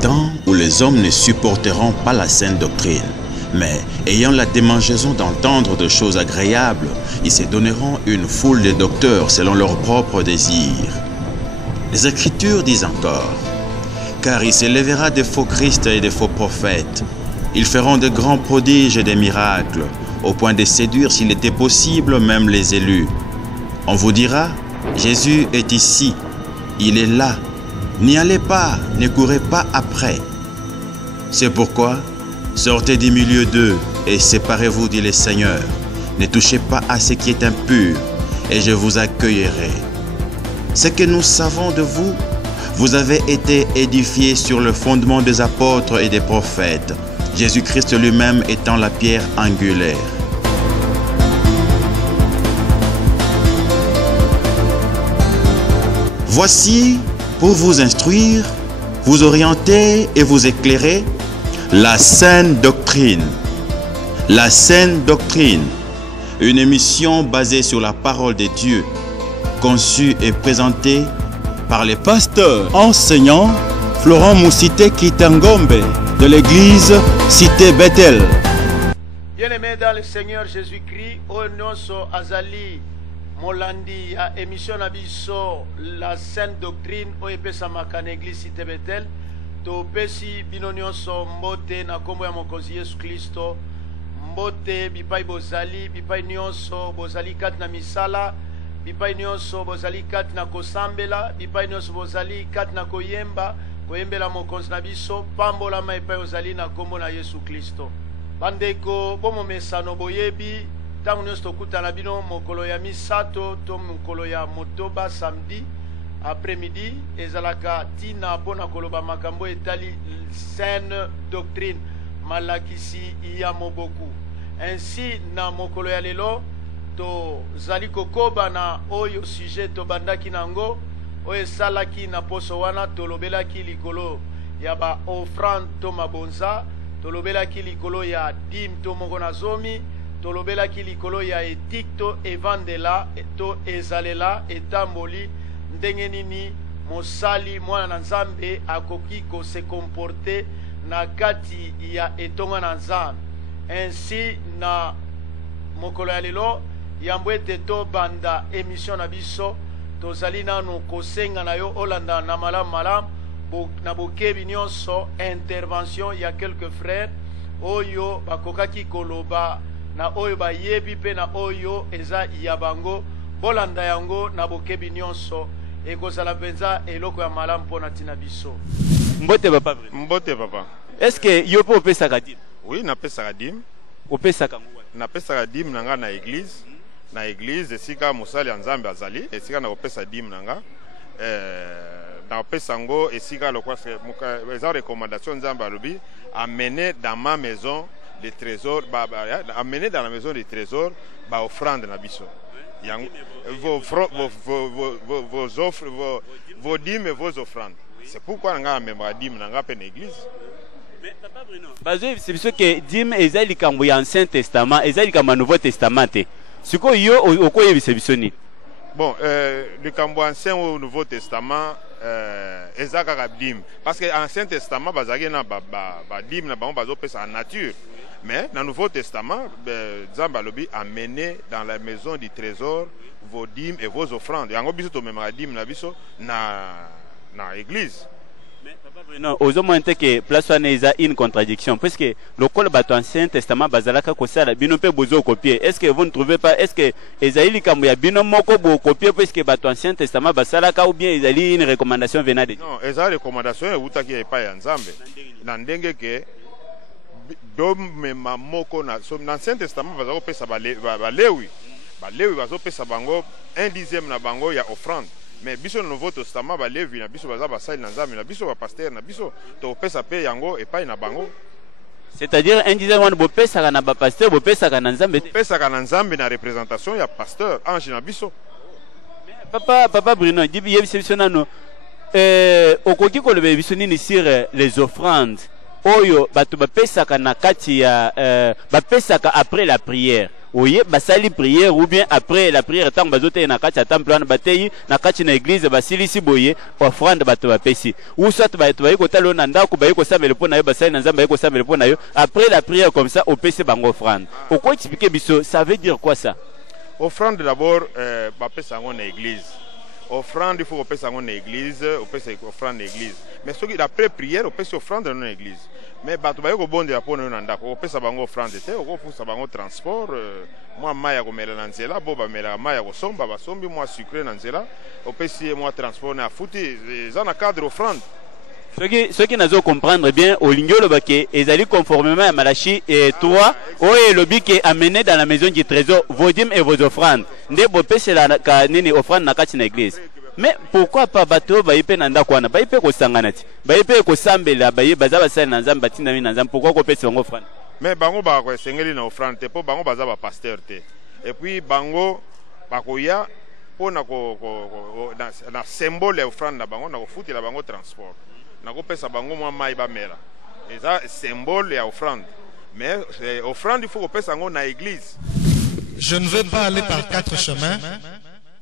temps où les hommes ne supporteront pas la saine doctrine, mais ayant la démangeaison d'entendre de choses agréables, ils se donneront une foule de docteurs selon leurs propres désirs. Les Écritures disent encore, « Car il s'élèvera de faux Christ et de faux prophètes. Ils feront de grands prodiges et des miracles, au point de séduire, s'il était possible, même les élus. On vous dira, Jésus est ici, il est là. N'y allez pas, ne courez pas après. C'est pourquoi, sortez du milieu d'eux et séparez-vous, dit le Seigneur. Ne touchez pas à ce qui est impur, et je vous accueillerai. Ce que nous savons de vous, vous avez été édifiés sur le fondement des apôtres et des prophètes, Jésus-Christ lui-même étant la pierre angulaire. Voici, pour vous instruire, vous orienter et vous éclairer, la saine doctrine. La saine doctrine, une émission basée sur la parole de Dieu, conçue et présentée par les pasteurs enseignants Florent Moussité Kitangombe de l'église Cité Bethel. Bien-aimés dans le Seigneur Jésus-Christ, Onyoso Azali, Molandi, ya émission Nabiso, la saine doctrine, Oepesa Makane église Cité Bethel, to pesi binonyoso mbote na kombo ya mokonzi Yesu Kristo, mbote bipai bozali, bipai nyonso bozali kati na misala, bipai nyonso bozali kati na kosambela, bipai nyonso bozali kati na koyemba, koyembela mokonzi na biso, pambola maipai ozali na kombo na Yesu Kristo. Bandeko bomo mesano boyebi, tangu nyonso tokutana bino mokolo ya misato to mokolo ya motoba samedi après-midi ezalaka tina pona koloba makambo etali saine doctrine malakisi ya moboku. Ainsi na mokolo ya lelo to zali kokoba na oyo sujet to bandaki nango oyo salaki na poso wana tolobelaki likolo ya ba offrande to mabonza, tolobelaki likolo ya dim to moko na zomi, tolobelaki likolo ya éthique to evandela to ezalela etamboli ndenge nini mosali mwana na nzambe akoki ko se comporter na kati ya etonga na nzambe. Ainsi na mokolo ya lelo yambo ete to banda émission na biso tozali nanu kosenga na yo olanda na malamu na bokebi nyonso intervention ya quelques frères oyo bakokaki koloba na oyo bayebi pe na oyo eza ya bango bolanda yango na bokebi nyonso ekozala penza eloko ya malamu mpona tina biso. Mbote papa. Mbote papa. Est-ce que yo po opesaka dim? Oui, napesaka dim. Opesaka ngwa? Napesaka dim nanga na église. Na église esika mosali ya Nzambe azali, esika na opesa dim nanga. Na opesa ngo esika lokwa eza recommandation Nzambe alobi amener dans ma maison des trésors, amener dans la maison des trésors ba offrande na biso. Vos offres, vos dîmes et vos offrandes. C'est pourquoi nous avons un dîme dans l'église. Mais papa Bruno, c'est ce que dîme est dans l'Ancien Testament, et dans le Nouveau Testament. Ce que yo au quoi c'est bisoni. Bon, le Cambo Ancien ou Nouveau Testament, ezaka dîme. Parce que l'Ancien Testament, bazaki na ba dîme na ba en nature. Mais dans le Nouveau Testament, Zambalobi a mené dans la maison du trésor vos dîmes et vos offrandes. Et en gros, to même dîme na biso na église. Mais papa Bruno, aux hommes que place une contradiction parce que le col bato Ancien Testament bazalaka kosala bino pe bozo copier. Est-ce que vous ne trouvez pas est-ce que Esaïli kamuya bino moko bo copier parce que bato Ancien Testament basalaka ou bien Esaïli une recommandation venant de Dieu? Non, eza recommandation e utaki pa ya Nzambe. Na ndenge ke dome mamoko na l'Ancien Testament bazako pesa balewi bazo pesa bango 1/10 na bango ya offrande. Mais biso no Nouveau Testament balevi na biso baza basali na Nzambe na biso ba pasteur na biso to pesa pe yango epai na bango. C'est-à-dire 1/10 wana bo pesa na ba pasteur bo pesa na Nzambe te. Pesa na Nzambe na représentation ya pasteur ange na biso. Papa Bruno dibi yebisonano okoki ko lebe biso nini sur les offrandes. Oyo bato bapesaka na kati ya bapesaka après la prière oye basali prière ou bien après la prière tant bazote na kati ya temple wana batei na kati na église basilisi boye offrande bato bapesi ou soit bato baye kotala na ndako baye kosambela po na yo basali na nzambe baye kosambela po na yo après la prière comme ça opesi bango offrande. Pourquoi expliquer biso ça veut dire quoi ça? Offrande d'abord bapesa ngo na église. Offrande il faut opesa ngo na église, opesa offrande na église. Mais ce qui après prière opesa offrande dans l'église. Mais bato baye ko bonde ya po na ndako opesa bango offrande te okofusa bango transport moi maya ko mela na nzela bo ba mela maya ko somba ba sombi moi sucré na nzela opesi moi transport na futi za na cadre offrande. Ceux qui n'ont comprendre bien, au Lignolo Baké, ils allaient conformément à Malachi et 3, et le but qui est amené dans la maison du trésor, vos dîmes et vos offrandes. Ndé bopé c'est la kanini offrande na kati na église. Mais pourquoi pas bateau baïpe nanda kwana, baïpe ko sanganati, baïpe ko sambela, baïpe bazaba sa nanzam batina mi nanzam, pourquoi ko pèse son offrande? Mais bango ba ko sengeli na offrande te, po bango bazaba pasteur te. Et puis bango bakoya po na ko na symbole offrande na bango na ko futi la bango transport. Nakopesa bango mwa mai ba mela. Eza symbole ya offrande. Mais offrande il faut kopesa ngo na église. Je ne veux pas aller par 4 chemins.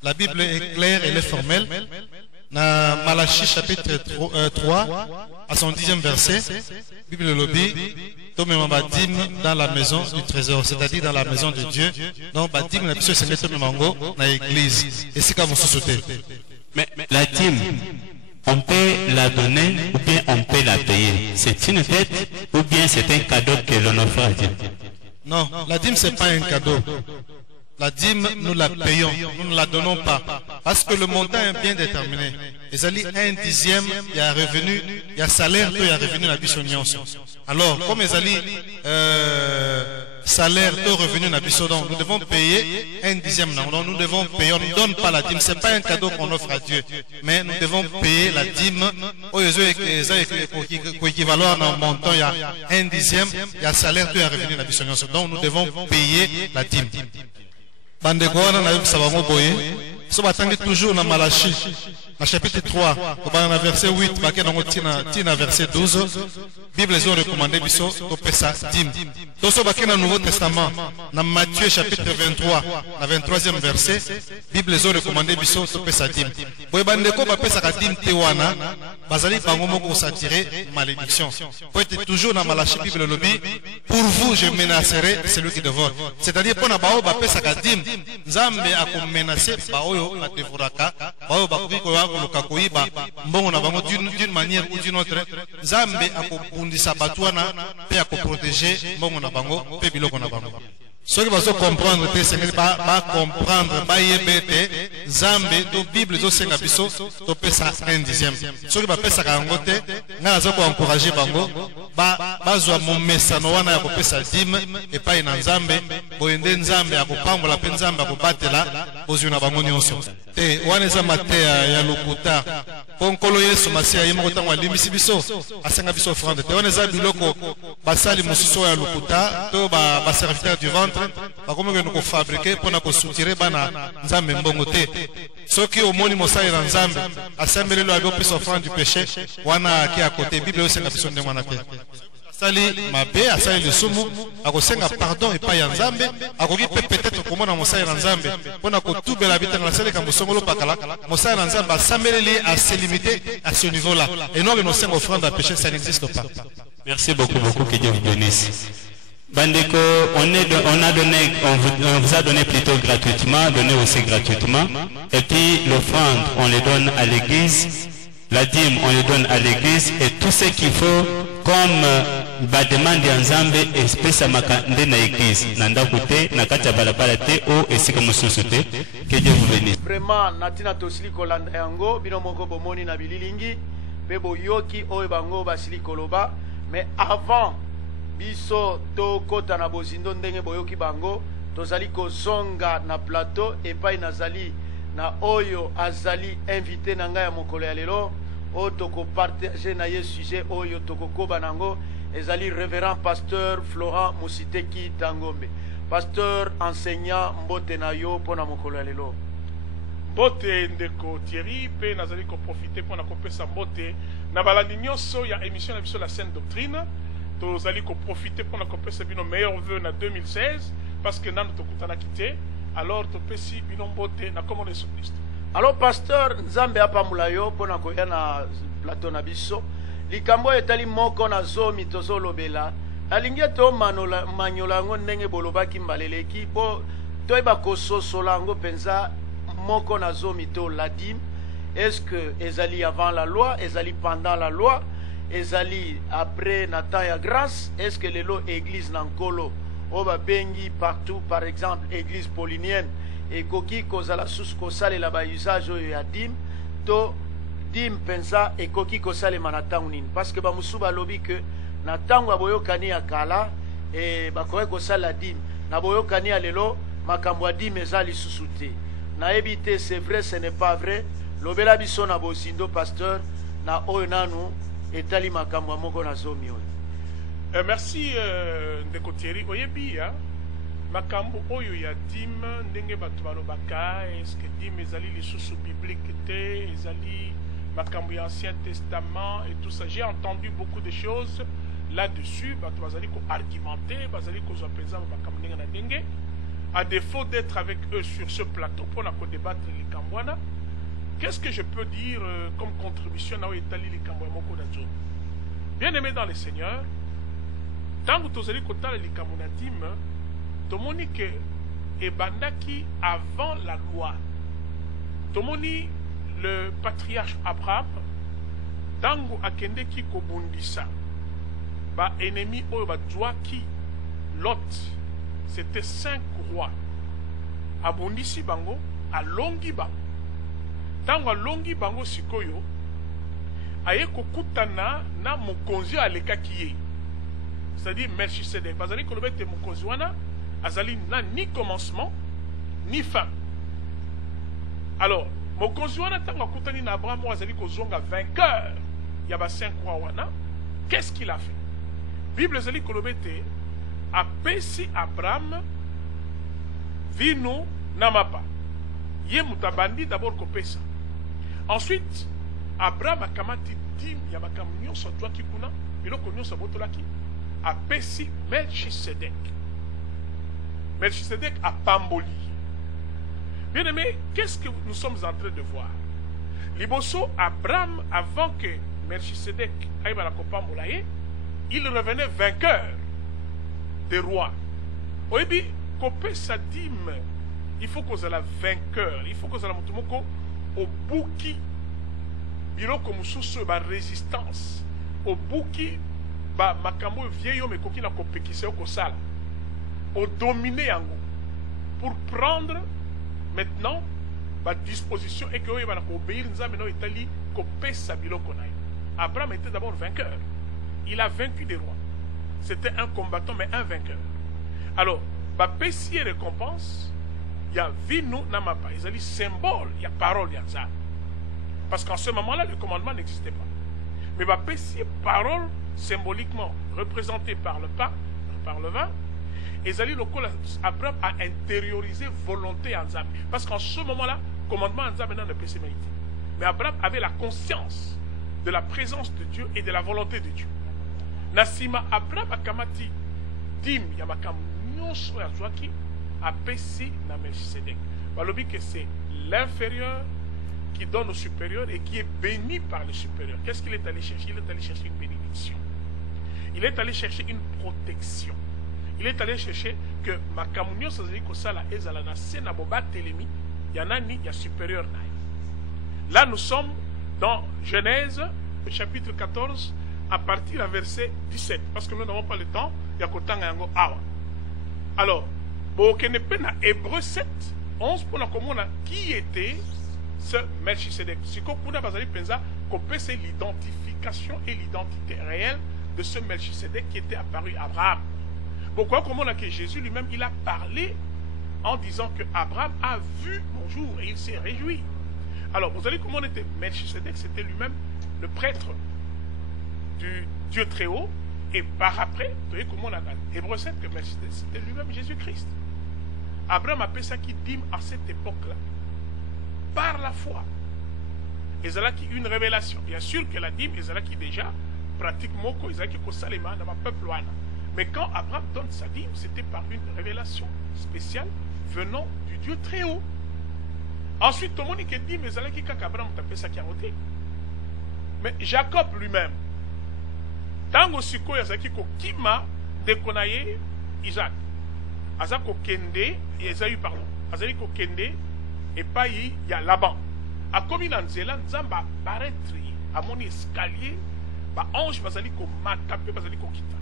La Bible est claire, elle est formelle. Dans Malachie chapitre 3 à son 10e verset, Bible le dit, tombe badim dans la maison du trésor, c'est-à-dire dans la maison de Dieu. Donc badim na biso c'est mettre mango na église. Et c'est comme vous sautez. Mais la dîme, on peut la donner ou bien on peut la payer. C'est une fête ou bien c'est un cadeau que l'on offre à Dieu? Non, la dîme c'est pas un cadeau. La dîme, nous la payons, nous ne la donnons pas. Parce que le montant est bien déterminé. Les alliés, 1/10, il y a revenu, il y a salaire, il y a revenu la bichonion. Alors, comme les alliés, salaire, revenu na biso, donc nous devons payer 1/10. Donc nous devons payer, on ne donne pas la dîme. C'est pas un cadeau qu'on offre à Dieu. Mais nous devons payer la dîme. Au équivalent en montant, il y a 1/10, il y a salaire, il y a revenu la bichonion. Donc nous devons payer la dîme. Bandeko wana na yebisa bango boye so batangi toujours na Malachi na chapitre 3 na verset 8 bakena ngo tina verset 12 Bible zo recommandé biso to pesa dîme. To so bakena Nouveau Testament na Matthieu chapitre 23 na 23e verset Bible zo recommandé biso to pesa dîme. Boye bandeko ba pesa ka dîme te wana bazali bango moko s'attirer malédiction. Faut être toujours na Malachi Bible lobi pour vous je menacerai celui qui dévore. C'est-à-dire pona bao ba pesa ka dîme Nzambe akomenacer baoyo na devoraka baoyo bakoki koluka koyiba mbongo na bango d'une manière ou d'une autre Nzambe akobundisa bato wana pe akoprotéger mbongo na bango pe biloko na bango. Ceux qui vont comprendre te sengeli ba comprendre ba yebete Nzambe to Bible zo senga biso to pesa 1/10. Ceux qui va pesa ka ngote nga zo ko encourager bango ba zo mo mesano wana ya ko pesa dîme et pas na Nzambe boyende Nzambe akopambola pe Nzambe akobatela bozuna bango nyonso. Te wana za matea ya lokuta ponkolo Yesu masia yemo kotangwa limisi biso asenga biso offrande te wana za biloko basali mususo ya lokuta to ba serviteur du ventre bakomi ko fabriquer pona ko soutirer bana Nzambe mbongo te soki omoni mosali na Nzambe asembelelo abi opesa offrande du péché wana ki à côté Bible osenga biso ndenge wana te sali mabe asali lisumu akosenga pardon et pas ya Nzambe akoki peut-être komona mosali na Nzambe pona ko tubela bitanga sali ka musongolo pakala mosali na Nzambe asembeleli à se limiter à ce niveau là et non que nos cinq offrandes à péché ça n'existe pas. Merci beaucoup que Dieu vous bénisse. Bandeko, on vous a donné plutôt gratuitement, donné aussi gratuitement. Et puis l'offrande, on les donne à l'église. La dîme, on les donne à l'église. Et tout ce qu'il faut, comme demande en Nzambe, espèce à makande na église. Nanda koute, nakata balabala te, o esika mosusute. Que Dieu vous bénisse. Vraiment, natina tosili kolanda yango, bino moko bomoni na bililingi, bebo yoki oe bango basili koloba, mais avant biso to kota na bozindo ndenge boyoki bango tozali kozonga na plateau epai nazali na oyo azali invité na ngai ya mokolo ya lelo oyo tokopartage na ye sujet oyo tokokoba nango ezali révérend pasteur Florent Musiteki Tangombe. Pasteur enseignant mbote na yo pona mokolo ya lelo. Mbote ndeko Thierry pe nazali ko profiter pona kopesa mbote na balandi nyonso ya émission na biso la Sainte Doctrine. Nous allons profiter pour la compétition de nos meilleurs vœux en 2016. parce que nanu tokutanaki te. Alors topesi bino mbote na komona Yesu Kristo. Alors pasteur Nzambe apamula yo pona koya na plateau na biso likambo etali moko na zomi tozolobela alingi to manyola ngo ndenge bolobaki mbaleleki bo toyeba kososola ngo penza moko na zomi to la dîme. Est-ce que ezali avant la loi, ezali pendant la loi, ezali après na temps ya grâce? Est-ce que lelo église nankolo oba bengi partout, par exemple église paulinienne et koki kozala sus kosalela ba usage oyo ya dîme to dîme penza et koki kosalema na ntango nini? Parce que bamusu balobi que na ntango ya boyokani ya kala e bakoki kosala dîme na boyokani ya lelo makambo ya dîme eza lisusu te. Nayebi te c'est vrai ce n'est pas vrai lobela biso na bosindo pasteur na oyo nanu etali makambo ya moko na zomi oyo. Merci ndeko Thierry oyebi ya makambo oyo ya dîme ndenge bato balobaka est-ce que dîme ezali lisusu biblique te ezali makambo ya Ancien Testament et tout ça. J'ai entendu beaucoup de choses là-dessus bato bazali ko argumenter bazali kozwa penza makambo ndenge na ndenge à défaut d'être avec eux sur ce plateau pour ko débattre likambo wana. Qu'est-ce que je peux dire comme contribution na etali likambo ya moko na zomi? Bien aimé dans le Seigneur, tango tozali kotala likambo na dîme tomoni ke ebandaki avant la loi. Tomoni le patriarche Abraham tango akendeki kobundisa ba ennemi oyo bazwaki Lot, c'était 5 rois, abundisi bango alongi bango. Tango alongi bango sikoyo aye kokutana na mokonzi alekaki ye, c'est-à-dire Melchisedek. Bazali koloba ete mokonzi wana azali na ni commencement ni fin. Alors mokonzi wana tango akutani na Abraham azali kozonga vainqueur ya ba 5 rois wana, qu'est-ce qu'il a fait? Bible azali koloba ete apesi Abraham vino na mapa ye mutabandi d'abord kopesa. Ensuite Abraham akamati dîme ya makambo nyonso azwaki kuna biloko nyonso abotolaki apesi Melchisedek. Melchisedek apamboli. Bien aimé, qu'est-ce que nous sommes en train de voir? Liboso Abraham, avant que Melchisedek aille à la kopambola ye, il revenait vainqueur des rois. Oyebi kopesa dîme, il faut qu'on soit la vainqueur, il faut qu'on soit la mutumoko au bouki biloko mususu ba résistance au bouki ba makambo vieillo mais koki na kopekisa ko sala au dominer yango pour prendre maintenant ba disposition et que oyo ba na ko obéir nzambe no Italie kopesa biloko na. Abraham était d'abord vainqueur, il a vaincu des rois, c'était un combattant mais un vainqueur. Alors ba pesi récompense il y a vinu namapa, ils allaient symbole, il y a parole, il y a ça. Parce qu'en ce moment-là, le commandement n'existait pas. Mais bah, si parole symboliquement représentée par le pain, par le vin, ils allaient Abraham a intériorisé volonté en Zam. Parce qu'en ce moment-là, le commandement en Zam maintenant ne peut se mériter. Mais Abraham avait la conscience de la présence de Dieu et de la volonté de Dieu. Nasima Abraham akamati dim yamakam nyonso ya zwaki apesi na Melchisedek. Balobi que c'est l'inférieur qui donne au supérieur et qui est béni par le supérieur. Qu'est-ce qu'il est allé chercher? Il est allé chercher une bénédiction. Il est allé chercher une protection. Il est allé chercher que makamunyo sazali kosala ezala na sena boba telemi yanani ya supérieur na. Là nous sommes dans Genèse chapitre 14 à partir du verset 17 parce que nous n'avons pas le temps ya kotanga yango awa. Alors na Hébreu 7 11 pour la commune qui était ce Melchisedek. Si kuna bazali penza qu'on c'est l'identification et l'identité réelle de ce Melchisedek qui était apparu à Abraham. Pourquoi comment que Jésus lui-même il a parlé en disant que Abraham a vu mon jour et il s'est réjoui. Alors vous allez comment était Melchisedek, c'était lui-même le prêtre du Dieu très haut. Et par après, vous voyez comment on a Hébreu 7 que Melchisedek c'était lui-même Jésus-Christ. Abraham a appelé ça qui dîme à cette époque-là par la foi. Et c'est là qui une révélation. Bien sûr que la dîme, et c'est là qui déjà pratiquement, ils ont qui salema dans ma peuple. Mais quand Abraham donne sa dîme, c'était par une révélation. spéciale venant du Dieu très haut. Ensuite, tout le monde dit, mais allez qui Abraham tapé ça qui a voté. Mais Jacob lui-même, tango siko yazaki ko kima de konaye Isaac. Azako kende, Esaü pardon. Azali ko kende et pas y a Laban. A komi na nzela nzamba paraître à mon escalier, ba ange bazali ko matape bazali ko kita.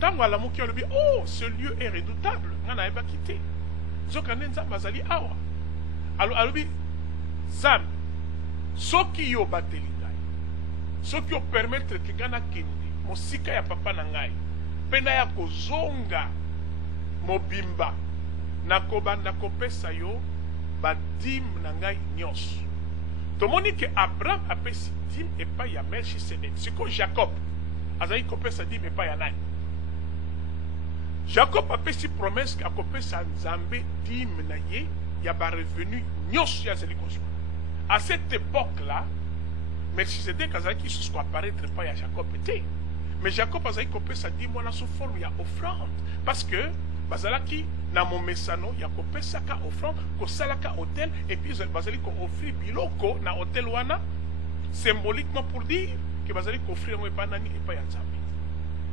Tango ala moki olobi, oh, ce lieu est redoutable, ngana eba quitté. Zokane nzamba bazali awa. Alobi Zam soki yo bateli ngai. Soki yo permettre que ngana kende, mosika ya papa na ngai. Pena ya kozonga mobimba nakobanda kopesa yo badim na ngai nyonso. Tomoni que Abraham apesi dim et pas ya Melchisedek. Siko Jacob azali kopesa dim et pas ya nani. Jacob apesi promesse a kopesa Nzambe dim na ye ya ba revenu nyonso ya zali kozwa. À cette époque-là, Melchisedek azali qui se apparaître pas ya Jacob était. Mais Jacob azali kopesa dim wana sous forme ya offrande parce que bazalaki na momesano ya kopesa ka offrande ko salaka hôtel et puis bazali ko offrir biloko na hôtel wana symboliquement pour dire que bazali ko offrir mo pa nani et pas ya Nzambe.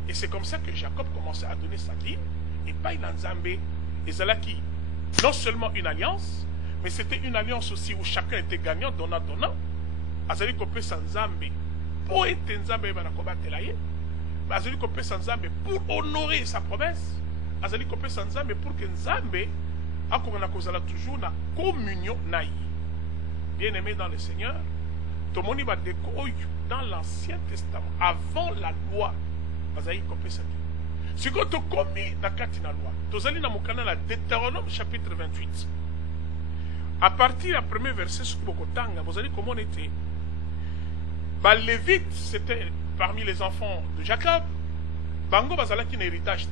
Et c'est comme ça que Jacob commençait à donner sa dîme et pas ya Nzambe. Et zalaki non seulement une alliance, mais c'était une alliance aussi où chacun était gagnant, donnant. Azali ko pesa Nzambe pour être Nzambe bana ko batela ye. Azali ko pesa Nzambe pour honorer sa promesse. Azali kopé sans Nzambe pour que Nzambe akomana kozala toujours na communion naï. Bien aimé dans le Seigneur, tomoni ba deko dans l'Ancien Testament avant la loi, azali kopé ça. Si ko to komi na kati na loi, tozali na mokana la Deutéronome chapitre 28. À partir du premier verset sur Bokotanga, vous allez comment on était. Ba Lévite, c'était parmi les enfants de Jacob. Bango bazala qui n'héritage.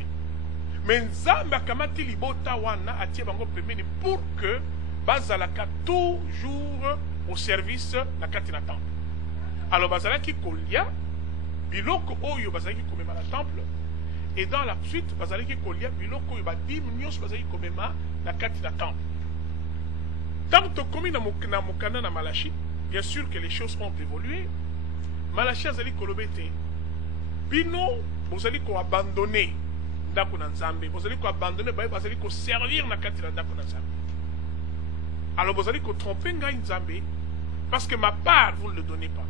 Mais Nzambe akamati libota wana atie bango pemeni pour que bazalaka toujours au service na kati na temple. Alors bazalaki kolia biloko oyo bazalaki komema na temple et dans la suite bazalaki kolia biloko oyo badim nyonso bazalaki komema na kati na temple. Tant que komi na mokana na Malachi, bien sûr que les choses ont évolué. Malachi azali kolobete bino bozali ko abandonner ndako na Nzambe, bozali ko abandonner baye bazali ko servir na kati na ndako na Nzambe. Alors bozali ko tromper ngai Nzambe parce que ma part vous ne le donnez pas.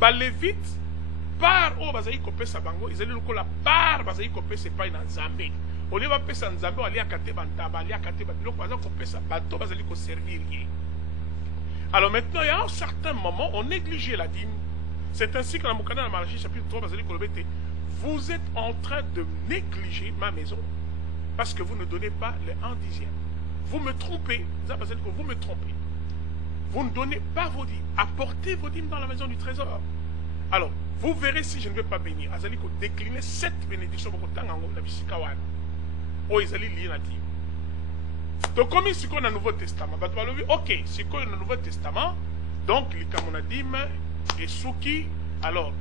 Ba Lévite part o bazali ko pesa bango, izali loko la part bazali ko pesa pa na Nzambe. Oli va pesa Nzambe ali akate bantaba, ali akate ba biloko bazali ko pesa bato bazali ko servir ye. Alors maintenant il y a un certain moment on négligeait la dîme. C'est ainsi que dans Mokana Malachi chapitre 3 bazali ko lobete vous êtes en train de négliger ma maison parce que vous ne donnez pas les 1/10. Vous me trompez. Vous me trompez. Vous ne donnez pas vos dîmes. Apportez vos dîmes dans la maison du trésor. Alors, vous verrez si je ne vais pas bénir. Azali ko décliner cette bénédiction pour tangango na bisika wana. O ezali lié na dîme. Donc comme ici qu'on a le Nouveau Testament, bah tu vas le dire, ok, si qu'on a le Nouveau Testament, donc les dîme et souki. Alors,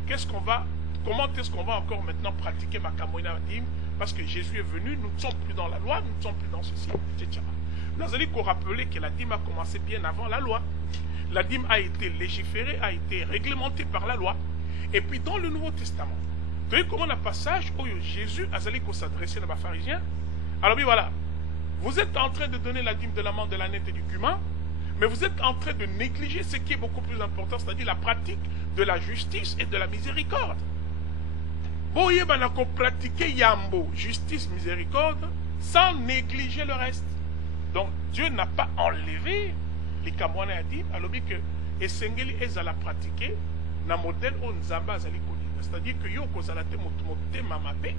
comment est-ce qu'on va encore maintenant pratiquer ma Kamoina dîme? Parce que Jésus est venu, nous ne sommes plus dans la loi, nous ne sommes plus dans ceci, etc. Nous allons rappeler que la dîme a commencé bien avant la loi. La dîme a été légiférée, a été réglementée par la loi. Et puis dans le Nouveau Testament, vous voyez comment le passage où Jésus a s'adresser à les pharisiens. Alors oui, voilà, vous êtes en train de donner la dîme de l'amande, de l'ânette et du cumin, mais vous êtes en train de négliger ce qui est beaucoup plus important, c'est-à-dire la pratique de la justice et de la miséricorde. Boye banako pratiquer yambo, justice, miséricorde, sans négliger le reste. Donc Dieu n'a pas enlevé les kamwana a dit, alors que esengeli ezala pratiquer na modèle on nzamba azali kolinga, c'est-à-dire que yo kozalate motumote mamabe,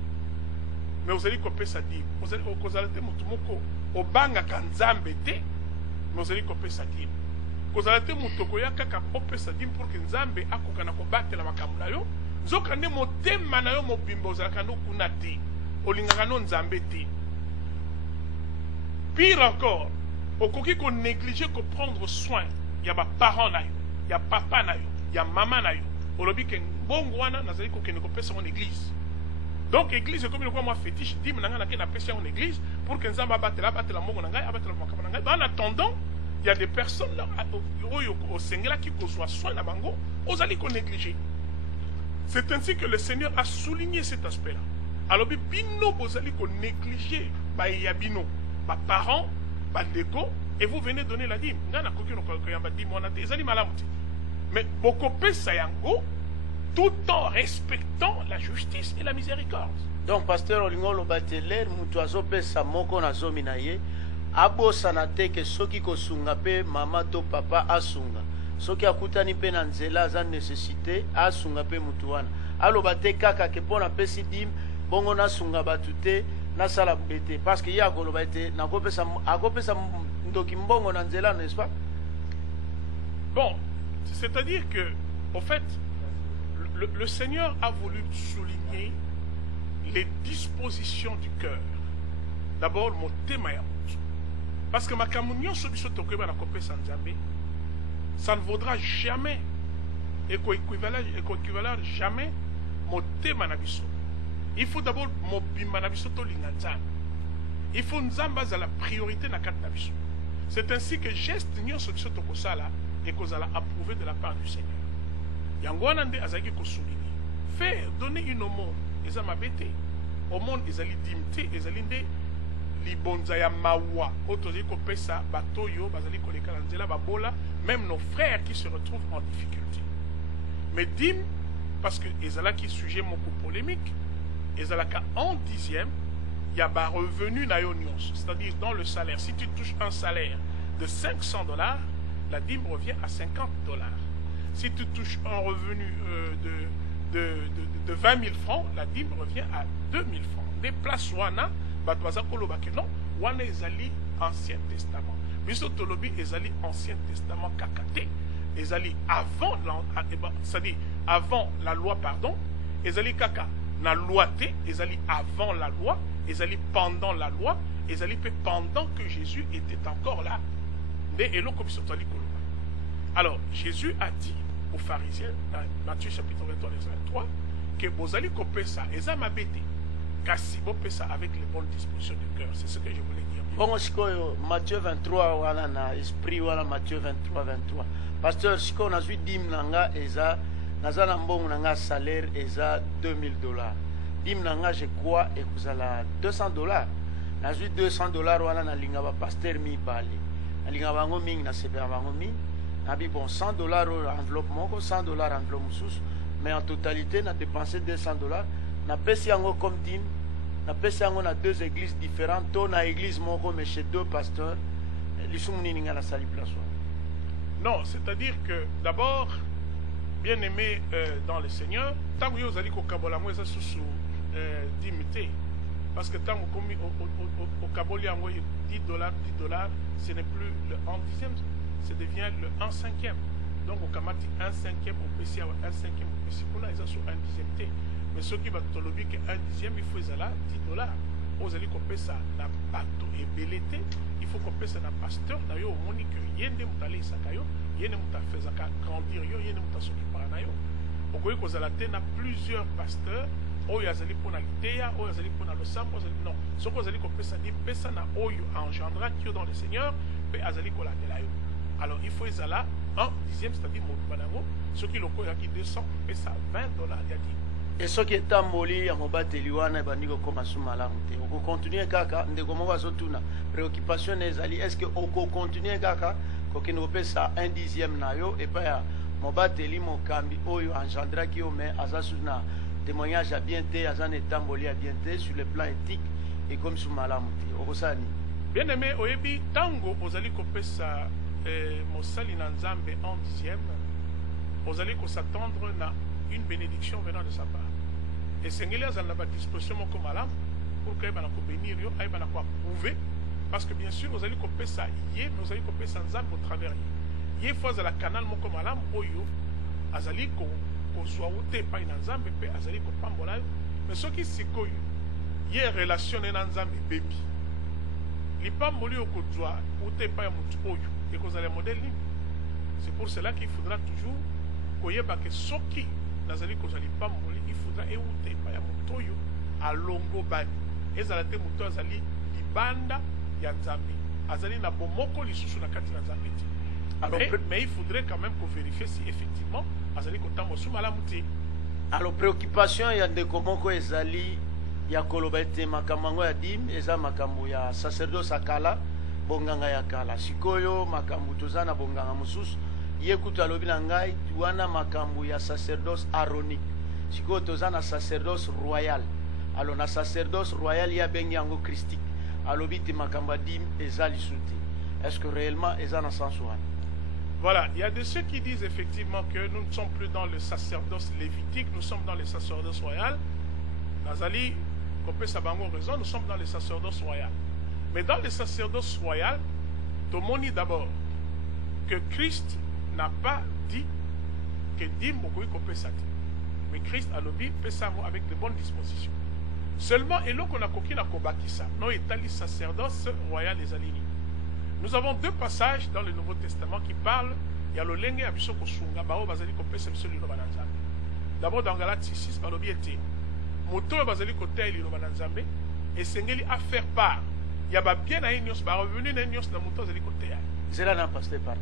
mais vous allez copier ça dit, vous allez kozalate motumoko obanga kanzambe te, mais vous allez copier ça dit. Kozalate mutoko ya kaka copier ça dit pour que nzambe akokana ko batela makambo na yo. Zokande motema na yo mobimba ozalaka no kuna te olingaka no Nzambe te. Pire encore, okoki ko négliger ko prendre soin ya ba parents na yo, ya papa na yo, ya maman na yo. Olobi ke bongo wana nazali ko kende ko pesa mon église. Donc église comme une moi fétiche dit nanga na kena pêcher en église pour que nzamba battre la mongo nanga abattre la makama nanga. En attendant, il y a des personnes là au Seigneur qui soit soin na bango, osali qu'on négligé. C'est ainsi que le Seigneur a souligné cet aspect-là. Alors bino bozali qu'on négligé ba yabino, ba parents, ba ndeko et vous venez donner la dîme. Ngana koki no ko yamba dîme on a ezali malamuti. Mais bokope sayango tout en respectant la justice et la miséricorde. Donc, pasteur Olingo Lobateler, mutuazo pe sa moko na zomi na ye, abo sanate ke soki ko sunga pe mama to papa asunga. Soki akutani pe na nzela za nécessité asunga pe mutuana. Alobate kaka ke pona pesi dim bongo na sunga batute na sala bete parce que ya ko lobate na ko pesa ndoki mbongo na nzela, n'est-ce pas? Bon, c'est-à-dire que au fait le Seigneur a voulu souligner les dispositions du cœur. D'abord, mon thème est parce que ma communion sur ça ne vaudra jamais et qu'équivalent jamais mon thème. Il faut d'abord mon bimanabiso to linganzan. Il faut nous à la priorité na kat nabiso. C'est ainsi que geste nyon sur biso to kosala et qu'on a approuvé de la part du Seigneur. Yangwanande azaki ko souligner. Faire donner une aumône, eza mabete. Aumône ezali dimte, ezali nde libonza ya mawa. Otozi ko pesa batoyo, bazali ko lekala nzela babola, même nos frères qui se retrouvent en difficulté. Mais dim parce que ezala qui sujet moko polémique, ezala ka en dixième, il y a ba revenu na yo nyonso, c'est-à-dire dans le salaire. Si tu touches un salaire de $500, la dîme revient à $50. Si tu touches un revenu de 20 000 francs, la dîme revient à 2 000 francs. Des places wana, batwaza kolobake non, wana ezali Ancien Testament. Biso tolobi ezali Ancien Testament kakate, ezali avant c'est-à-dire avant la loi, pardon, ezali kaka na loi te, ezali avant la loi, ezali pendant la loi, ezali pendant que Jésus était encore là. De eloko biso tali koloba. Alors, Jésus a dit aux pharisiens, dans Matthieu chapitre 23, verset 23, que Bozali Kopesa, Eza Mabete, kasi Bopesa avec les bonnes dispositions du cœur. C'est ce que je voulais dire. Bon, Matthieu 23, voilà, na esprit, voilà, Matthieu 23, 23. Pasteur, si on a vu dim nanga, Eza, naza nambong nanga salaire, Eza $2 000. Dim nanga, je crois, et vous avez $200. Na vu $200, voilà, na lingaba pasteur mi bali. Na lingaba ngoming, na sebe ngoming. Nabi bon $100 enveloppe moko, $100 enveloppe sous, mais en totalité on a dépensé $200. Na pesi yango comme dim, na pesi yango na deux églises différentes, to na église moko mais chez deux pasteurs, lisumuni ninga na sali place. Non, c'est-à-dire que d'abord, bien aimé dans le Seigneur, tant que vous allez au Kabola, moi ça sous dimité, parce que tant que au Kabola, $10, ce n'est plus le 1/10. Ça devient le 1/5. Donc, au Kamati, 1/5 au PC, 1/5 au PC. On a ça sur 1/10. Mais ce qui va te le dire que 1/10, il faut ça là, $10. Vous allez couper ça dans bateau et belleté. Il faut couper ça dans pasteur. D'ailleurs, au monique, il y a des moutales, il y a des moutales fait grandir, il y a des moutales qui parlent. Au Goï, vous allez plusieurs pasteurs. Oyo azali pona l'idée, oyo azali pona le sang, non. Ce que vous allez couper ça, dit, personne n'a oyo engendra qui est dans le Seigneur, mais azali kola de la yo. Alors il faut aller là, 1/10, c'est-à-dire mon ce qui est qui 200, et ça $20 il a dit. Et ce qui est amboli à mobate liwana bandiko comme sumalamte. On continue kaka ndeko mo bazotuna. Préoccupation ezali est-ce que on continue kaka ko kino pesa 1/10 na yo et pas mobate li mo kambi oyo engendra ki o mais azasuna témoignage à bien té azan etamboli à bien té sur le plan éthique et comme sumalamte. Okosani. Bien aimé oyebi tango ozali ko pesa Mosali Nanzambe en 10e, vous allez s'attendre à une bénédiction venant de sa part. Et Seigneur a la disposition comme alam pour que vous bénir, vous allez approuver, parce que bien sûr vous allez couper ça hier, mais vous allez couper ça Nzambe au travers hier. Fois à la canal comme alam, oyo, azali ko soit outé pas Nzambe, pe azali ko pambola, mais ce qui c'est que hier relation Nzambe baby. L'ipamboli au kodwa outé pas mutu oyo. Et que vous allez modèle. C'est pour cela qu'il faudra toujours que soki nazali kozali pas moli, il faudra éouter pas ya motoyo alongo bani ezala te moto azali libanda ya nzambe azali na bomoko lisusu na kati na nzambe te. Mais il faudrait quand même qu'on vérifie si effectivement azali kotambo su malamu te. Alors préoccupation ya ndeko moko ezali ya koloba ete makambo yango ya dim eza makambo ya sacerdoce akala bonganga ya kala sikoyo makambo toza na bonganga mosusu ye kutu alobi na ngai wana makambo ya sacerdoce aronique sikoyo toza na sacerdoce royal. Alors na sacerdoce royal ya bengi yango christique alobi te makambo ya dim eza lisu te. Est-ce que réellement eza na sens wana? Voilà, il y a de ceux qui disent effectivement que nous ne sommes plus dans le sacerdoce lévitique, nous sommes dans le sacerdoce royal. Nazali, Kopé Sabango raison, nous sommes dans le sacerdoce royal. Mais dans le sacerdoce royal, Tomoni d'abord, que Christ n'a pas dit que Dim Bokoui Kopé Sati. Mais Christ a lobby Pesamo avec de bonnes dispositions. Seulement, et là qu'on a coquille à Kobakisa, non, étali sacerdoce royal les alignés. Nous avons deux passages dans le Nouveau Testament qui parlent. Il y a le Lenge Abiso Kosunga, Bao Bazali Kopé Semsoli Lobananzambe. D'abord dans Galates 6, Balobi était Moto Bazali Kote Lobananzambe et Sengeli à faire part. Il y a bien à Enios, revenu à Enios, na Moto Bazali Kote. C'est là, pasteur, pardon.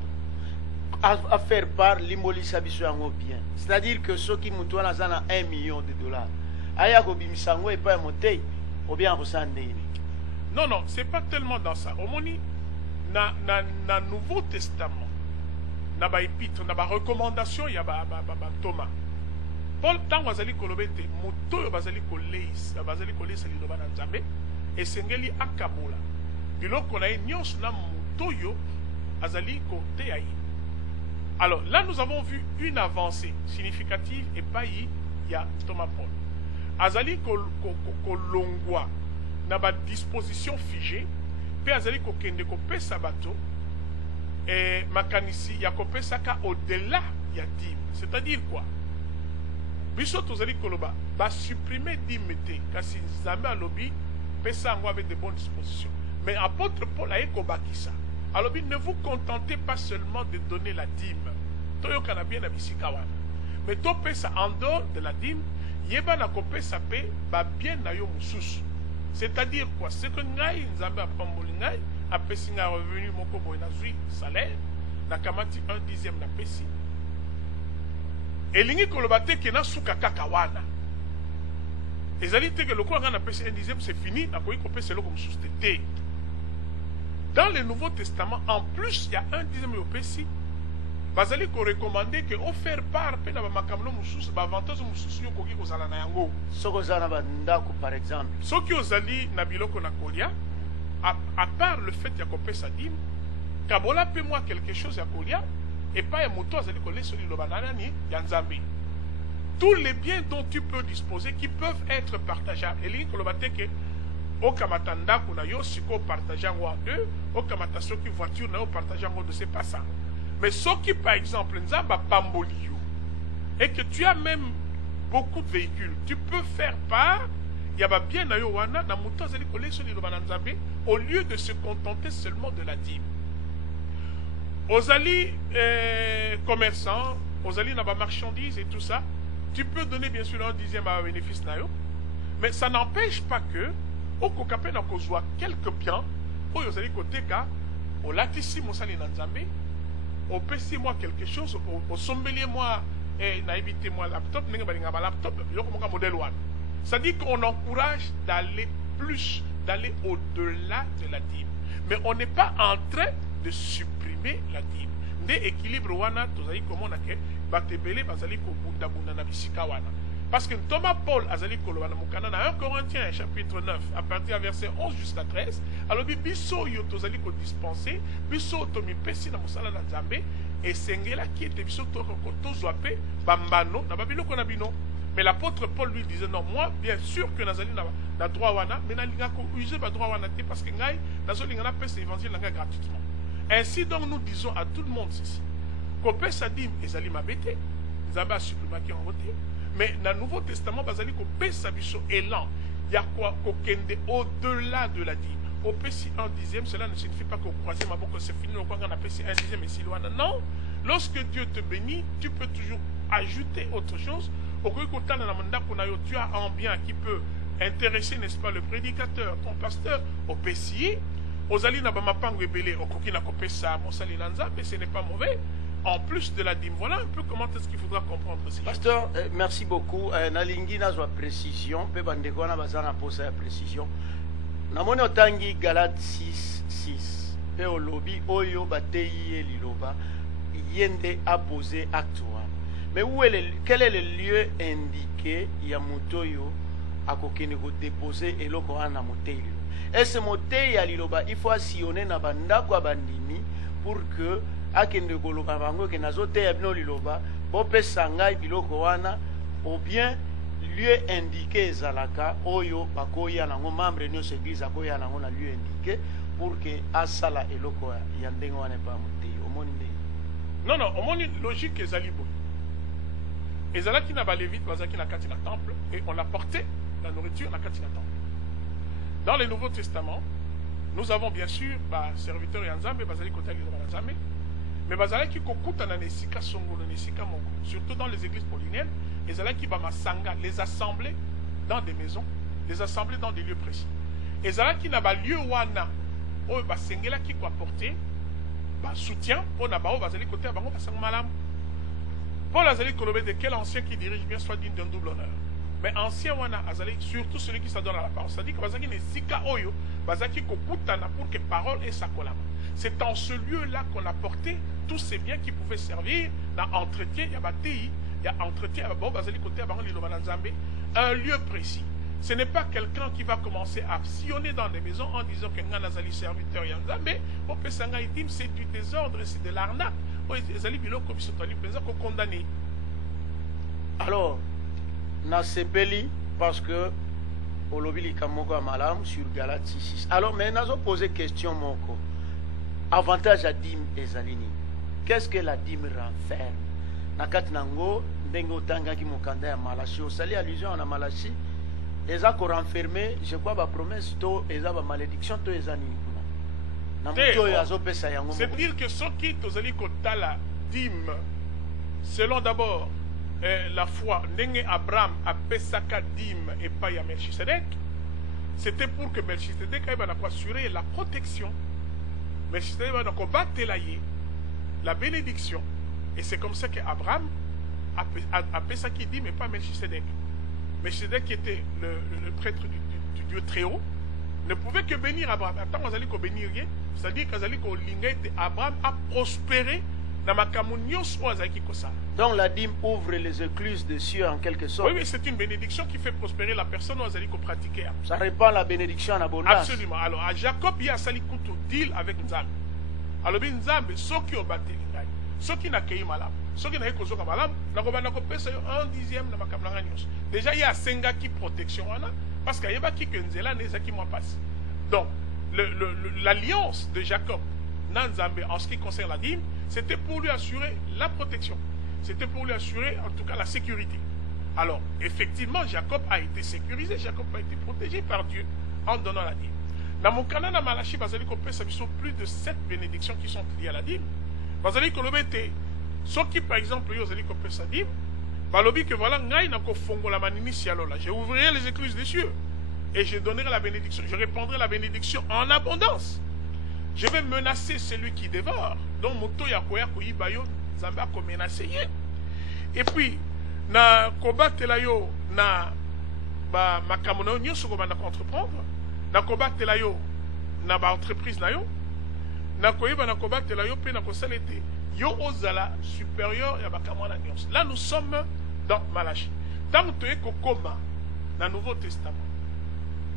À faire part, l'imoli Sabiso Yango bien. C'est-à-dire que ceux qui moutoient à 1 million de dollars. Ayako Bimisango et pas monté, ou bien Rosandé. Non, non, c'est pas tellement dans ça. Au moni, na Nouveau Testament, na ba épître, na ba recommandation, il y a Thomas. Paul tant bazali kolobete, moto bazali koleis, bazali koleis li loba na Nzambe, et sengeli akabola. Biloko na nyos na moto yo azali kote ayi. Alors là nous avons vu une avancée significative et pas il y a Thomas Paul. Azali kolongwa na ba disposition figée. Pe azali kokende kopesa bato et makanisi ya kopesa ka au-delà ya dim. C'est-à-dire quoi? Biso tozali koloba ba supprimer dimete kasi Nzambe alobi pesa ngo avec de bonnes dispositions. Mais apôtre Paul a ekobakisa. Alobi ne vous contentez pas seulement de donner la dîme. Toyo kana bien na bisika wana. Mais to pesa en dehors de la dîme, yeba na kopesa pe ba bien na yo mususu. C'est-à-dire quoi? C'est que Ngai Nzambe a pamboli Ngai a pesi nga revenu moko boy na zui salaire na kamati 1/10 na pesi. Elingi kolobate ke na suka kaka wana. Ezali te ke lokwa nga na pesi 1/10 c'est fini na koyi kopesa loko msusté. Dans le Nouveau Testament en plus il y a 1/10 yo pesi. Bazali ko recommander que offert part pe na ba makamlo mususu ba avantage mususu yo koki kozala na yango. Soko zana ba ndako par exemple. Soki ozali na biloko na kolia à part le fait ya kopesa dim, kabola pe moi quelque chose ya kolia et pas ya moto azali kolé soli lo banana ni ya Nzambe. Tous les biens dont tu peux disposer qui peuvent être partageables. Elingi kolobate ke okamata ndako na yo siko partager en deux, okamata soki voiture na yo partager en deux, c'est pas ça. Mais ce qui, par exemple, et que tu as même beaucoup de véhicules, tu peux faire part, il y a bien au lieu de se contenter seulement de la dîme. Aux alliés commerçants, aux alliés dans marchandises et tout ça, tu peux donner bien sûr 1/10 à bénéfice, mais ça n'empêche pas que, au Kokapé n'a qu'au quelques biens, aux alliés côté cas, au latissime au sali Nzambe, au PC moi quelque chose, au sommelier moi, et n'a évité moi laptop, n'a pas laptop, il y a un modèle one. Ça dit qu'on encourage d'aller plus, d'aller au-delà de la dîme. Mais on n'est pas en train de supprimer la dîme. Des équilibres wana, tu sais comment on a que batebele bazali ko bunda bunda na bisika wana. Parce que Thomas Paul azali kolwana mukana na 1 Corinthiens chapitre 9 à partir du verset 11 jusqu'à 13 alors biso yo tozali ko dispenser biso tomi pesi na musala na Nzambe et sengela qui était biso to tozwa pe bambano na babiloko na bino. Mais l'apôtre Paul lui disait non, moi bien sûr que nazali na droit wana mais na linga ko user ba droit wana te parce que ngai nazoli ngana pesa évangile nga gratuitement. Ainsi donc nous disons à tout le monde ceci. Ko pesa dim ezali mabete Nzambe a supprimé qui en voté. Mais dans le Nouveau Testament, bazali ko pesa biso élan. Il y a quoi kokende au-delà de la dîme. Au pesi 1/10, cela ne signifie pas qu'au croisé ma boque c'est fini, on a pesi 1/10 et si loin. Non. Lorsque Dieu te bénit, tu peux toujours ajouter autre chose. Au tu as un bien qui peut intéresser, n'est-ce pas, le prédicateur, ton pasteur, au PCI, aux alliés n'a pas mapango ebele, au coquin à copé ça, mon sali lanza, mais ce n'est pas mauvais. En plus de la dîme, voilà un peu comment est-ce qu'il faudra comprendre ces Pasteur, merci beaucoup. Nalingi na zwa précision, pe bandeko na bazana posa ya précision. Namoni otangi Galate 6:6. Pe au lobby oyo bateyi e liloba yende a posé acte 1. Mais quel est le lieu indiqué ya mutoyo akokene ko déposer eloko wana moteyi? Est-ce moteyi ya liloba il faut sillonner na bandako abandimi pour que akende koloba bango ke nazoteya bino liloba bopesa ngai biloko wana, ou bien lieu indiqué ezalaka oyo bakoya nango membre nyonso église akoya nango na lieu indiqué pour que asala eloko ya ndenge wana pa moteyi omoni ndenge. Non, non, omoni logique ezali boye. Ezalaki na balévite bazaki na kati na temple et on apportait la nourriture na kati na temple. Dans le Nouveau Testament, nous avons bien sûr serviteurs ya Nzambe bazali kota liloba na Nzambe, mais bazalaki kokuta na nesika songolo nesika moko, surtout dans les églises pauliniennes, ezalaki ba masanga, les assemblées dans des maisons, les assemblées dans des lieux précis. Ezalaki na ba lieu wana oyo basengelaki ko apporter ba soutien pour na bao bazali côté bango basang malam. Paul azali kolobe de quel ancien qui dirige bien soit digne d'un double honneur. Mais ancien wana azali surtout celui qui s'adonne à la parole. C'est-à-dire que bazaki nesika oyo bazaki kokutana pour que parole et sa collab. C'est en ce lieu-là qu'on a porté tous ces biens qui pouvaient servir dans l'entretien, il y a bâti, il y a entretien, un lieu précis. Ce n'est pas quelqu'un qui va commencer à sillonner dans des maisons en disant que Nganazali serviteur Yanzambe, c'est du désordre, c'est de l'arnaque. Alors, na sepeli parce que Olobili Kamoko Malam sur Galate 6. Alors, mais nous avons posé question moko. Avantage à dîme ezalini. Qu'est-ce que la dîme renferme? Nakat nango ndengo tanga ki mokanda ya Malachi. Au sali allusion à Malachi. Eza ko renfermer, je crois ba promesse to eza ba malédiction to ezani kuna. Na muto yazo pesa yango. C'est dire que ceux qui tozali ko tala dîme selon d'abord la foi ndenge Abraham a pesaka dîme et pas ya Melchisedec, c'était pour que Melchisedec ait assurer la protection. Melchisedec va donc battre la bénédiction. Et c'est comme ça qu'Abraham a pesaki dîme et pas Melchisedec. Melchisedec qui était le prêtre du Dieu très haut ne pouvait que bénir Abraham. Attends, on allait bénir rien. C'est-à-dire qu'Abraham a prospéré. Donc la dîme ouvre les écluses des cieux en quelque sorte. Oui, oui, c'est une bénédiction qui fait prospérer la personne qu'on pratique. Ça répand la bénédiction en abondance. Absolument. Alors à Jacob, il y a sali kutu deal avec Nzambe. Alors Nzambe, ceux qui ont battu les gars, ceux qui n'ont pas malam, ceux qui n'ont pas malam, n'ont pas payé un dixième de ma camarade. Déjà il y a 5 qui protection parce qu'il y a qui que Nzela n'est qui moi passe. Donc l'alliance de Jacob Nzambe en ce qui concerne la dîme, c'était pour lui assurer la protection. C'était pour lui assurer, en tout cas, la sécurité. Alors, effectivement, Jacob a été sécurisé, Jacob a été protégé par Dieu en donnant la dîme. Dans mon canal à Malachi, il y a plus de 7 bénédictions qui sont liées à la dîme. Ceux qui, par exemple, ils ont sa dîme, que voilà, je ouvrirai les écluses des cieux et je donnerai la bénédiction. Je répandrai la bénédiction en abondance. Je vais menacer celui qui dévore. Donc, moto ya koya koyibayo, Zamba ko menacer. Et puis, na kobatela yo na ba makamono nyonso ko bana entreprendre, na kobatela yo na ba entreprise na yo, na koyiba na kobatela yo pe na kosalete yo ozala supérieur ya bakamona nyonso. Là, nous sommes dans Malachi. Tant que tu es kokoma dans le Nouveau Testament.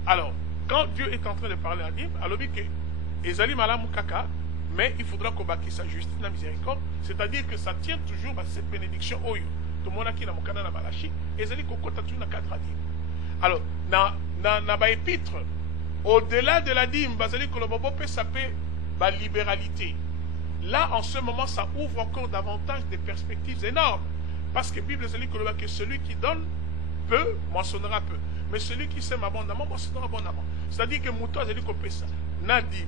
Alors, quand Dieu est en train de parler à Dim, alors que Ezali Malam Kaka, mais il faudra combattre sa justice, la miséricorde, c'est-à-dire que ça tient toujours à cette bénédiction. Tout le monde qui n'a pas Malachi, Ezali Koko a toujours 4 dîmes. Alors, dans la épître, au-delà de la dîme, Bazali Kolobobo peut s'appeler la libéralité. Là, en ce moment, ça ouvre encore davantage des perspectives énormes. Parce que la Bible dit que celui qui donne peu, moissonnera peu. Mais celui qui sème abondamment, moissonnera abondamment. C'est-à-dire que Mouto a dit qu'on peut ça. Na dîme.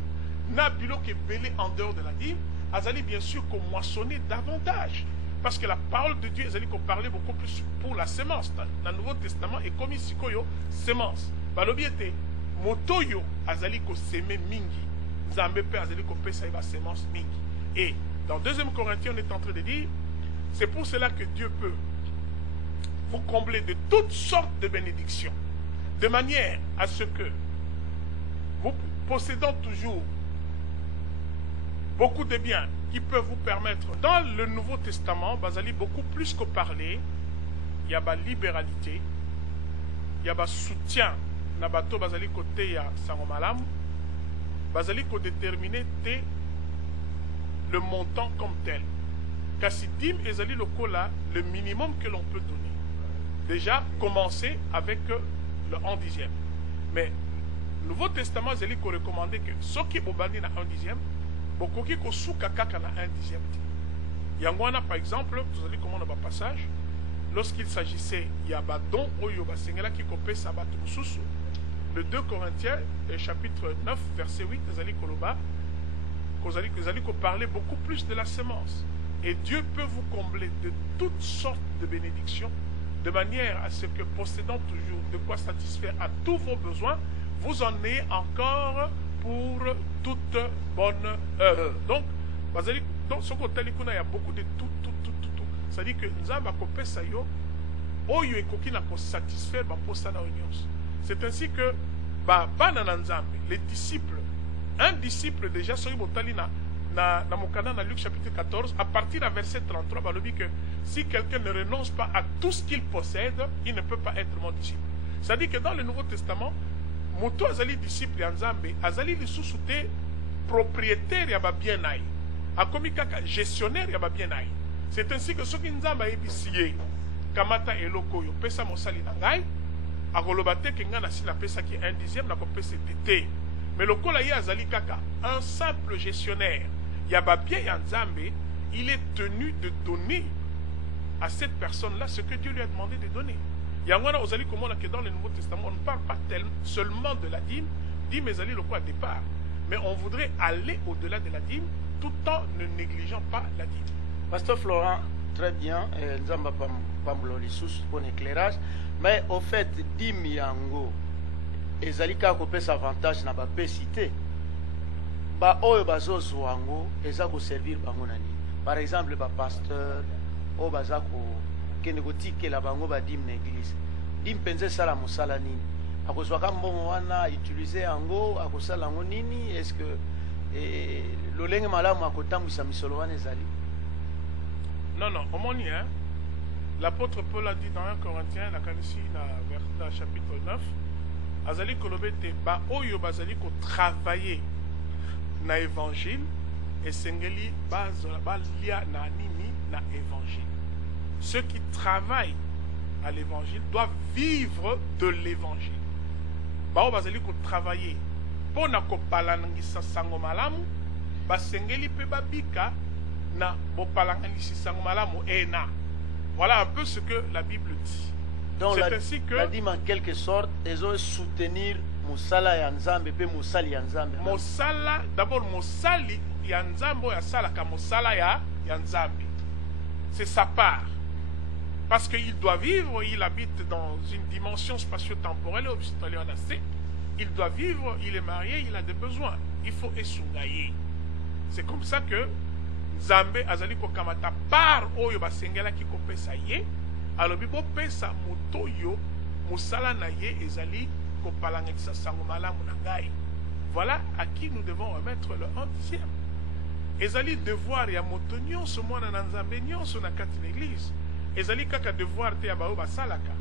Na bilo qui est belé en dehors de la dîme, Azali bien sûr qu'on moissonnait davantage. Parce que la parole de Dieu, Azali qu'on parlait beaucoup plus pour la sémence. Dans le Nouveau Testament, et comme ici, sémence. balobi ete motoyo azali ko seme mingi nzambe pe azali ko pesa ba semence mingi. Et dans 2 Corinthiens on est en train de dire c'est pour cela que Dieu peut vous combler de toutes sortes de bénédictions de manière à ce que vous possédant toujours beaucoup de biens qui peuvent vous permettre dans le Nouveau Testament bazali beaucoup plus que parler. Il y a la libéralité, il y a le soutien na bato bazali côté ya sango malamu bazali ko déterminer le montant comme tel. Kasi dim ezali lokola le minimum que l'on peut donner. Déjà commencer avec le 1/10. Mais le Nouveau Testament ezali ko recommander que soki bobandi na 1/10 bokoki ko suka kaka na 1/10. Yangwana par exemple, vous allez comment on va passage lorsqu'il s'agissait il y a don oyo basengela ki kopesa bato mususu. Le 2 Corinthiens chapitre 9 verset 8 ezali koloba kozali ko parler beaucoup plus de la semence. Et Dieu peut vous combler de toutes sortes de bénédictions de manière à ce que possédant toujours de quoi satisfaire à tous vos besoins, vous en ayez encore pour toute bonne œuvre. Donc ce côté il y a beaucoup de tout. C'est-à-dire que Nzamba kopesa yo oyo ekoki na ko satisfaire ba posana onyos. C'est ainsi que bana Nzambe, les disciples, un disciple déjà soki botali na mokana na Luc chapitre 14 à partir du verset 33 balobi que si quelqu'un ne renonce pas à tout ce qu'il possède, il ne peut pas être mon disciple. C'est-à-dire que dans le Nouveau Testament, moto azali disciple ya Nzambe, azali lisusu te propriétaire ya ba bien naï. Akomi kaka gestionnaire ya ba bien naï. C'est ainsi que ce qui nous a été kamata eloko yo pesa mosali na ngai akolobate ke nga na sila pesa ki 1/10 na ko pesa tete. Mais le kola ya azali kaka un simple gestionnaire ya ba bien ya Nzambe, il est tenu de donner à cette personne-là ce que Dieu lui a demandé de donner. Yangwana ozali komona que dans le Nouveau Testament on ne parle pas seulement de la dîme mais ali le quoi départ. Mais on voudrait aller au-delà de la dîme tout en ne négligeant pas la dîme. Pasteur Florent, très bien, Nzamba Pambloli sous pour éclairage, mais au fait, dim yango, ezalika kopesa avantage na ba pesité, ba oyo bazozo yango, ezako servir bango nani. Par exemple, ba pasteur, o bazako kenegotike la bango ba dim na église. Dim penze sala musala nini. Akozwa kambongo wana utiliser yango, akosala yango nini, est-ce que lolenge malamu akotambwisa misolo wana ezali? Non, au moins, hein, l'apôtre Paul a dit dans 1 Corinthiens, la Canisi, dans chapitre 9, Azali Kolobete, ba oyo bazali ko travailler na évangile, et sengeli balia na nini na évangile. Ceux qui travaillent à l'évangile doivent vivre de l'évangile. Ba bazali ko travailler pour na ko palanangisa sango malamu, ba sengeli pe babika na bopalanganisi sango malamu ena. Voilà un peu ce que la Bible dit. Donc ainsi que la dîme en quelque sorte ils ont soutenir musala ya Nzambe pe musali ya Nzambe. Musala d'abord musali ya Nzambe ya sala ka musala ya Nzambe. C'est sa part. Parce qu'il doit vivre, il habite dans une dimension spatio-temporelle, il doit vivre, il est marié, il a des besoins. Il faut esungaye. C'est comme ça que Nzambe azali ko kamata par oyo basengela ki ko pesa ye alobi bo pesa moto yo musala na ye ezali ko palangisa sango malamu na ngai. Voilà à qui nous devons remettre le 1/10. Ezali devoir ya moto nyonso mwana na Nzambe nyonso na kati na église. Ezali kaka devoir te ya bao basalaka.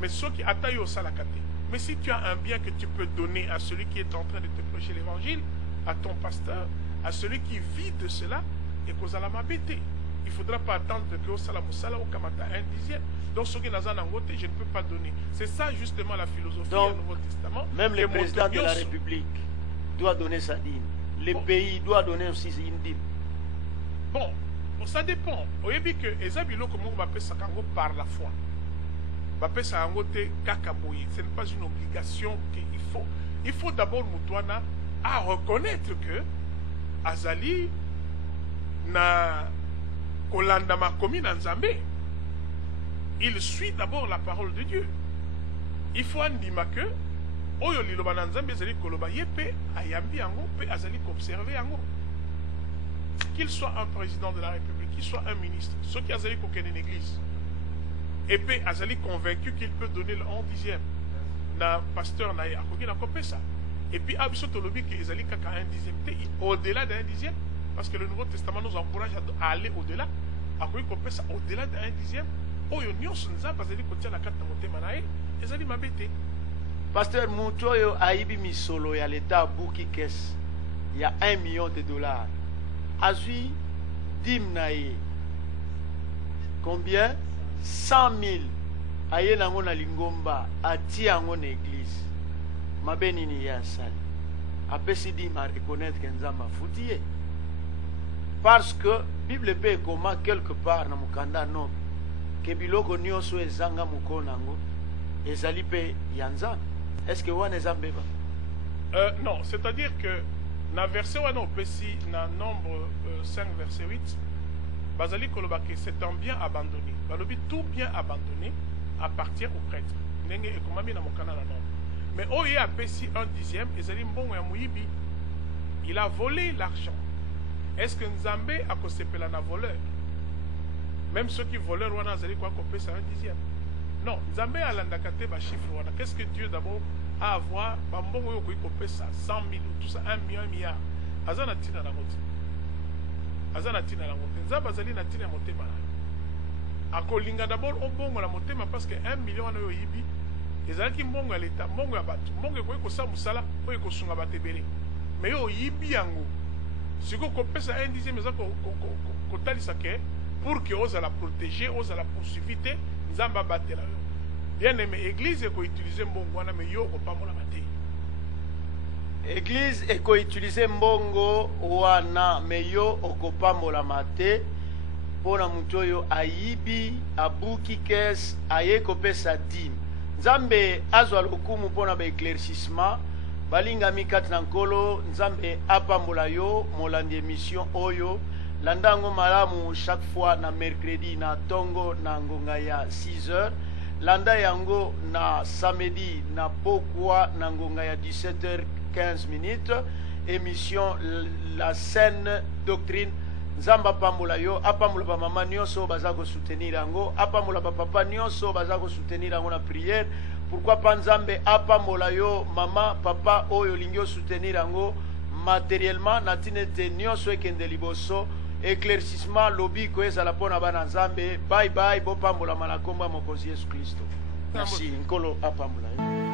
Mais soki atayo salaka te. Mais si tu as un bien que tu peux donner à celui qui est en train de te prêcher l'évangile, à ton pasteur, à celui qui vit de cela, et qu'on a la m'abêter. Il ne faudra pas attendre que au salamoussala ou kamata 1/10. Donc ce qui n'a pas voté, je ne peux pas donner. C'est ça justement la philosophie du Nouveau Testament. Même le président de la République doit donner sa dîme. Le pays doit donner aussi une dîme. Bon, ça dépend. Vous voyez que Ezabilo comme on va faire ça par la foi. On va faire ça kakaboye. Ce n'est pas une obligation qu'il faut. Il faut d'abord Moutouana à reconnaître que Azali na kolanda makomi na Nzambe, il suit d'abord la parole de Dieu. Il faut andima que oyo liloba na nzambe ezali koloba ye pe ayambi yango pe azali observer yango. Qu'il soit un président de la République, qu'il soit un ministre, ceux qui azali kokene une église, et puis azali convaincu qu'il peut donner le 1/10 na pasteur na akoki na kopé ça. Et puis abiso tolobi que ezali kaka 1/10 au-delà d'un 1/10, parce que le Nouveau Testament nous encourage à aller au-delà. Akoki kopé ça au-delà d'un 1/10. Oyo nyonso nzamba azali kotia na kata motema na ye ezali mabete. Pasteur Mutoyo aibi misolo ya l'État buki kes. Il y a $1 million. Azui dimnaye. Combien? 100 000. Aye nango na lingomba. Ati ango na église. Mabeni ni ya sali. Apesi dim a reconnaître que nzamba foutie. Parce que Bible pe comment quelque part na mukanda no. Que biloko nyonso ezanga mukona ngo. Ezali pe yanzana. Est-ce que wana ezambe ba? Non, c'est-à-dire que na verset wana opesi na nombre 5 verset 8 bazali koloba que c'est un bien abandonné. Balobi tout bien abandonné appartient au prêtre. Ndenge ekomami na mokana na nombre. Mais oye apesi 1/10 ezali mbongo ya muyibi. Il a volé l'argent. Est-ce que Nzambe akosepela na voleur? Même ceux qui volent wana azali kwa kopesa 1/10. Non, Nzambe alandaka te ba chiffre wana. Qu'est-ce que Dieu d'abord a à voir bambongo yo koyi kopesa 100 000 tout ça 1 million 1 milliard. Azana tina na ngoti. Azana tina na ngoti. Nzambe azali na tina motema na. Akolinga d'abord obongo la motema parce que 1 million na yo yibi ezalaki mbongo ya l'État, mbongo ya bato. Mbongo koyi kosa musala, koyi kosunga batebele. Mais yo yibi yango. Siko kopesa 1/10 eza kotalisa ke pour que ose la protéger, ose la poursuivre, Nzamba batela yo. Bien aimé, église eko utiliser mbongo wana mais yo opamola mate. Église eko utiliser mbongo wana mais yo okopambola mate pona mutu oyo ayibi abuki kes aye kopesa dîme. Nzambe azwa lokumu pona ba éclaircissement balingami kati na nkolo Nzambe apambola yo molandi émission oyo landango malamu chaque fois na mercredi na tongo na ngonga ya 6h landa yango na samedi na pokwa na ngonga ya 17h15 émission la saine doctrine. Nzamba pambola yo apambola ba mama nyonso baza ko soutenir yango apambola ba papa nyonso baza ko soutenir yango na prière. Pourquoi pas Nzambe apambola yo mama papa oyo lingyo soutenir yango matériellement na tinete nyonso ekende liboso éclaircissement lobby ko ezala pona bana Nzambe. Bye bye bo pambola malakomba mokozi Yesu Kristo. Merci nkolo apambola yo.